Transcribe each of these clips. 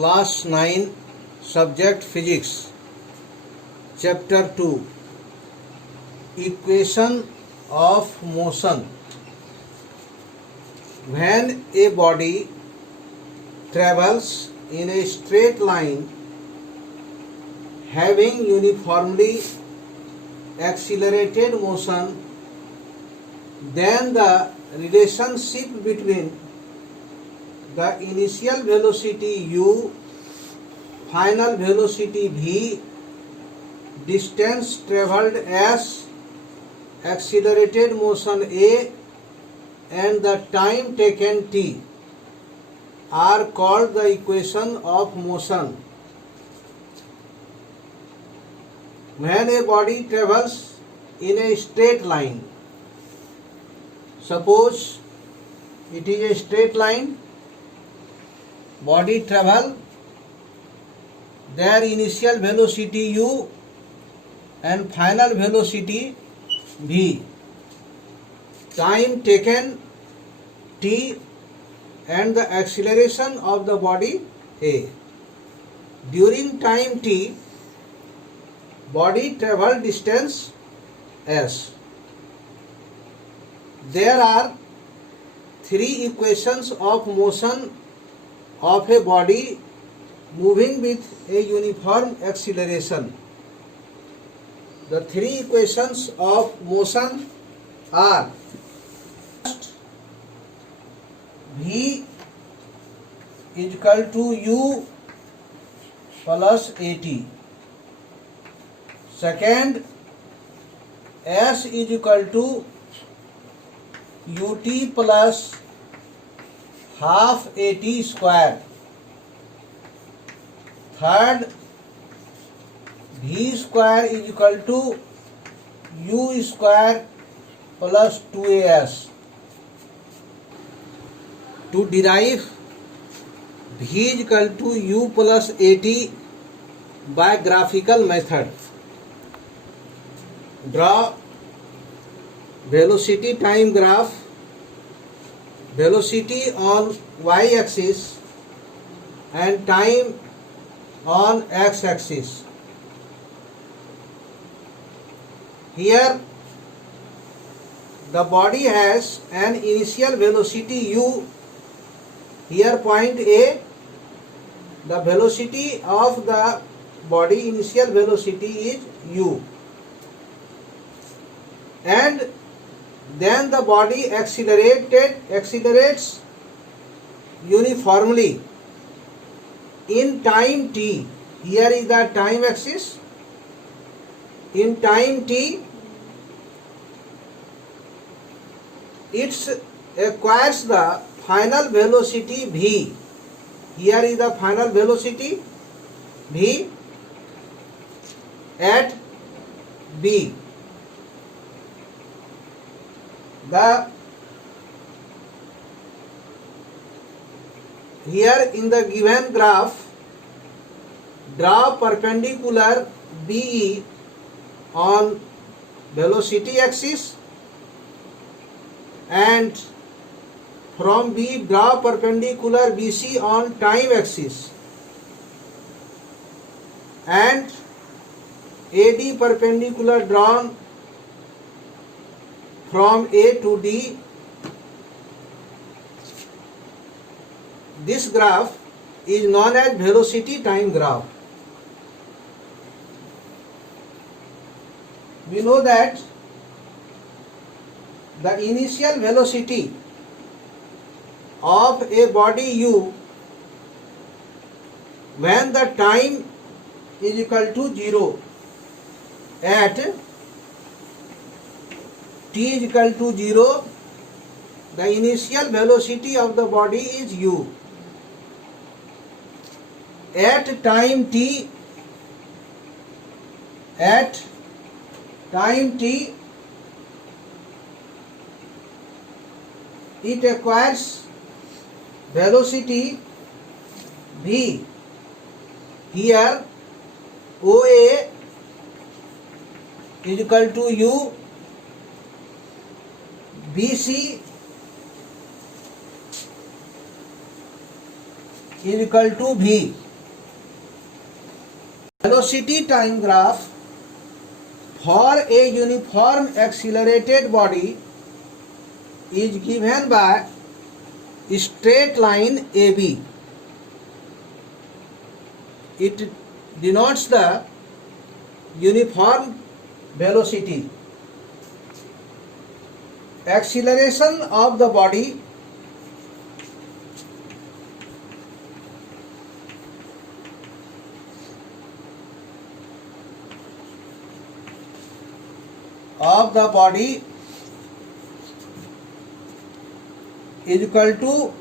Class 9, Subject Physics, Chapter 2, Equation of Motion. When a body travels in a straight line having uniformly accelerated motion, then the relationship between the initial velocity u, final velocity v, distance travelled s, accelerated motion a, and the time taken t are called the equation of motion. When a body travels in a straight line, suppose it is a straight line, body travel, their initial velocity u and final velocity v, time taken t, and the acceleration of the body a. During time t, body travel distance s. There are three equations of motion of a body moving with a uniform acceleration. The three equations of motion are: first, v is equal to u plus at. Second, s is equal to ut plus half at square. Third, v square is equal to u square plus 2as. To derive v is equal to u plus at by graphical method, draw velocity time graph, velocity on y-axis and time on x-axis. Here the body has an initial velocity u. Here point A, the velocity of the body initial velocity is u, and then the body accelerates uniformly in time t. Here is the time axis. In time t, it acquires the final velocity v. Here is the final velocity v at b. Here in the given graph, draw perpendicular BE on velocity axis, and from B draw perpendicular BC on time axis, and AD perpendicular drawn from A to D. This graph is known as velocity time graph. We know that the initial velocity of a body u, when the time is equal to 0, at t is equal to 0, the initial velocity of the body is u. At time t, it acquires velocity v. Here OA is equal to u, BC is equal to V. velocity time graph for a uniform accelerated body is given by straight line AB. It denotes the uniform velocity. Acceleration of the body is equal to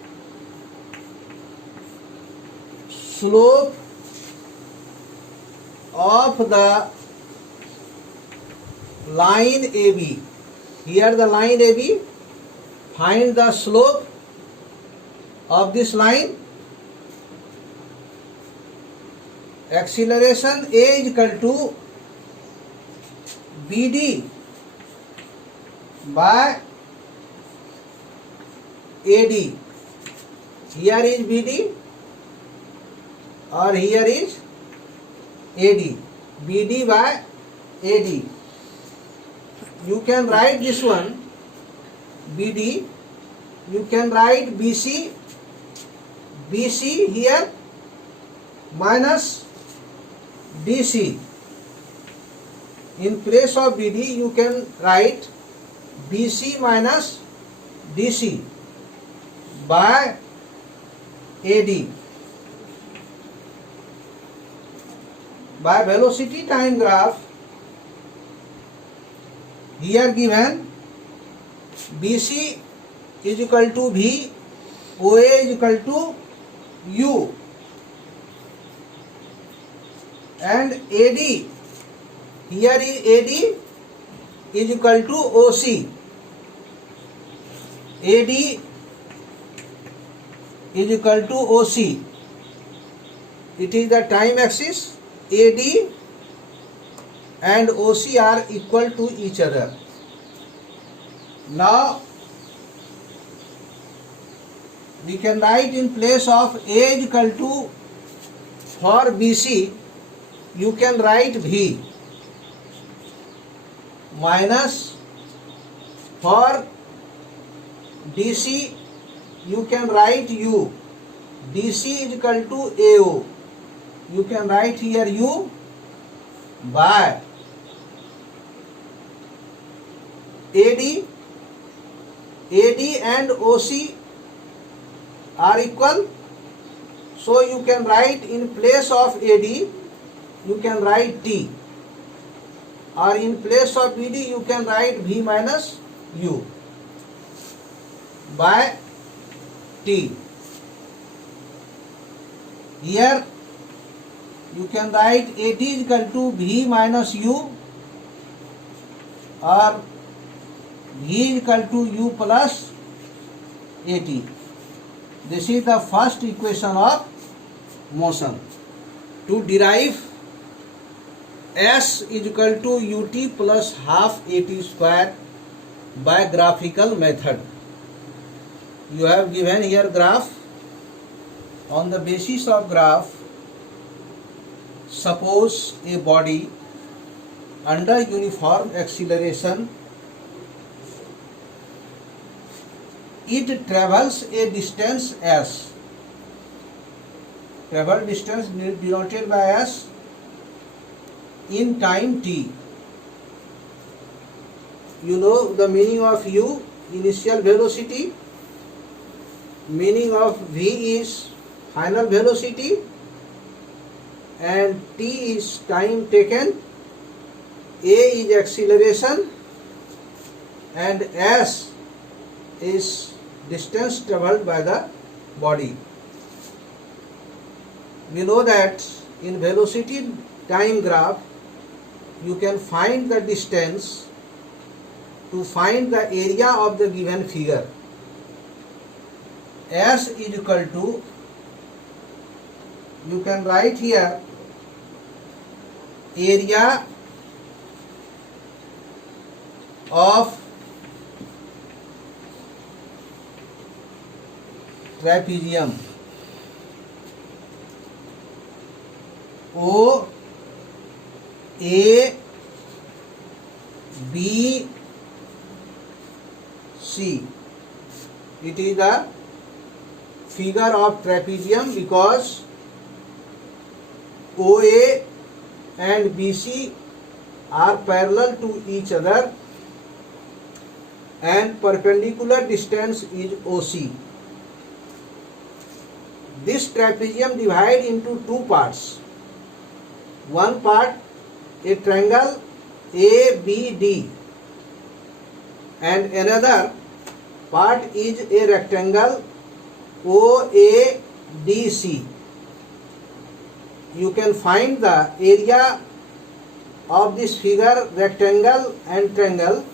slope of the line AB. Here the line AB, find the slope of this line. Acceleration A is equal to BD by AD. Here is BD or here is AD. BD by AD. You can write this one BD. You can write BC. BC here minus DC. In place of BD you can write BC minus DC by AD. By velocity time graph here given, BC is equal to V, OA is equal to U, and AD, here is AD is equal to OC. AD is equal to OC. It is the time axis. AD and OC are equal to each other. Now we can write in place of A is equal to, for BC you can write V, minus for DC you can write U. DC is equal to AO. You can write here U by AD. AD and OC are equal, so you can write in place of AD you can write T, or in place of BD you can write V minus U by T. Here you can write AT is equal to V minus U, or V is equal to U plus AT. This is the first equation of motion. To derive S is equal to UT plus half AT square by graphical method. You have given here graph. On the basis of graph, suppose a body under uniform acceleration, it travels a distance S. Travel distance denoted by S in time t. You know the meaning of U, initial velocity. Meaning of V is final velocity, and t is time taken. A is acceleration, and S is distance travelled by the body. We know that in velocity time graph you can find the distance to find the area of the given figure. S is equal to, you can write here, area of trapezium, O A, B, C. It is the figure of trapezium because OA and BC are parallel to each other and perpendicular distance is OC. This trapezium divides into two parts. One part a triangle ABD and another part is a rectangle OADC. You can find the area of this figure, rectangle and triangle.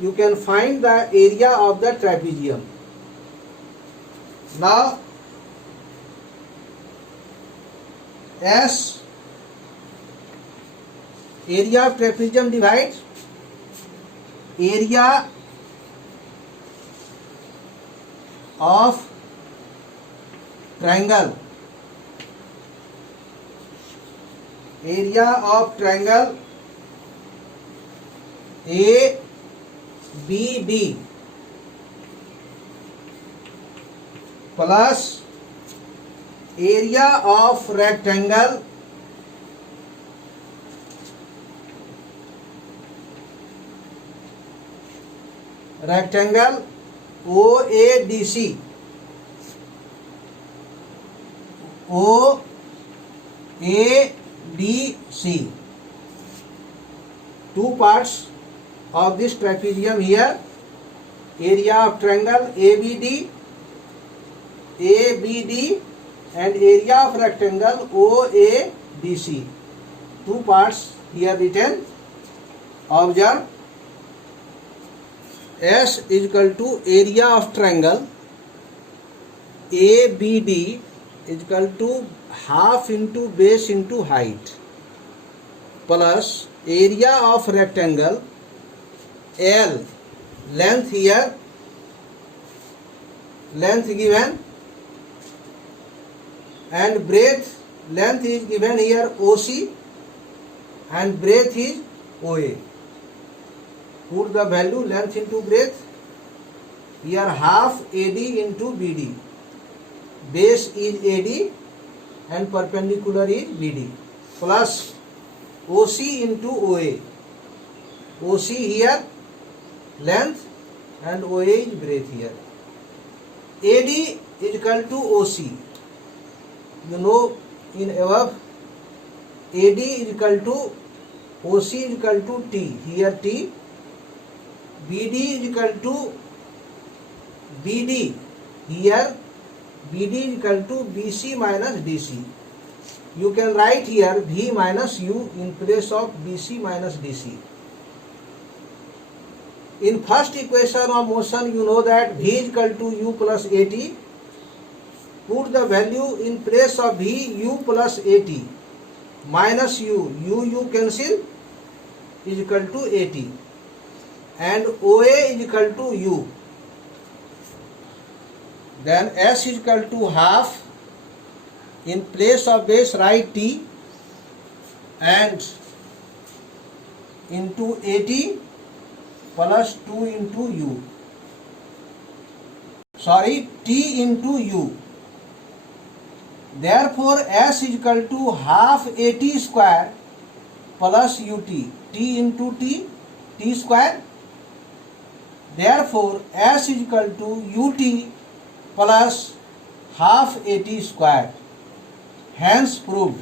You can find the area of the trapezium. Now as area of trapezium divides area of triangle, ABD plus area of rectangle OADC. OADC. Two parts of this trapezium here. Area of triangle ABD and area of rectangle OADC. Two parts here written. Observe. S is equal to area of triangle ABD is equal to half into base into height plus area of rectangle L, length here, length given, and breadth, length is given here OC and breadth is OA. Put the value length into breadth. Here half AD into BD. Base is AD and perpendicular is BD. Plus OC into OA. OC here length and OA is breadth here. AD is equal to OC. You know in above AD is equal to OC is equal to T. Here T. BD is equal to BD. Here BD is equal to BC minus DC. You can write here V minus U in place of BC minus DC. In first equation of motion, you know that V is equal to U plus AT. Put the value in place of V, U plus AT minus U. U cancel is equal to AT. And OA is equal to U. Then S is equal to half. In place of base write T and into AT plus 2 into U. Sorry, T into U. Therefore S is equal to half AT square plus UT. T into T, T square. Therefore S is equal to UT plus half AT square. Hence proved.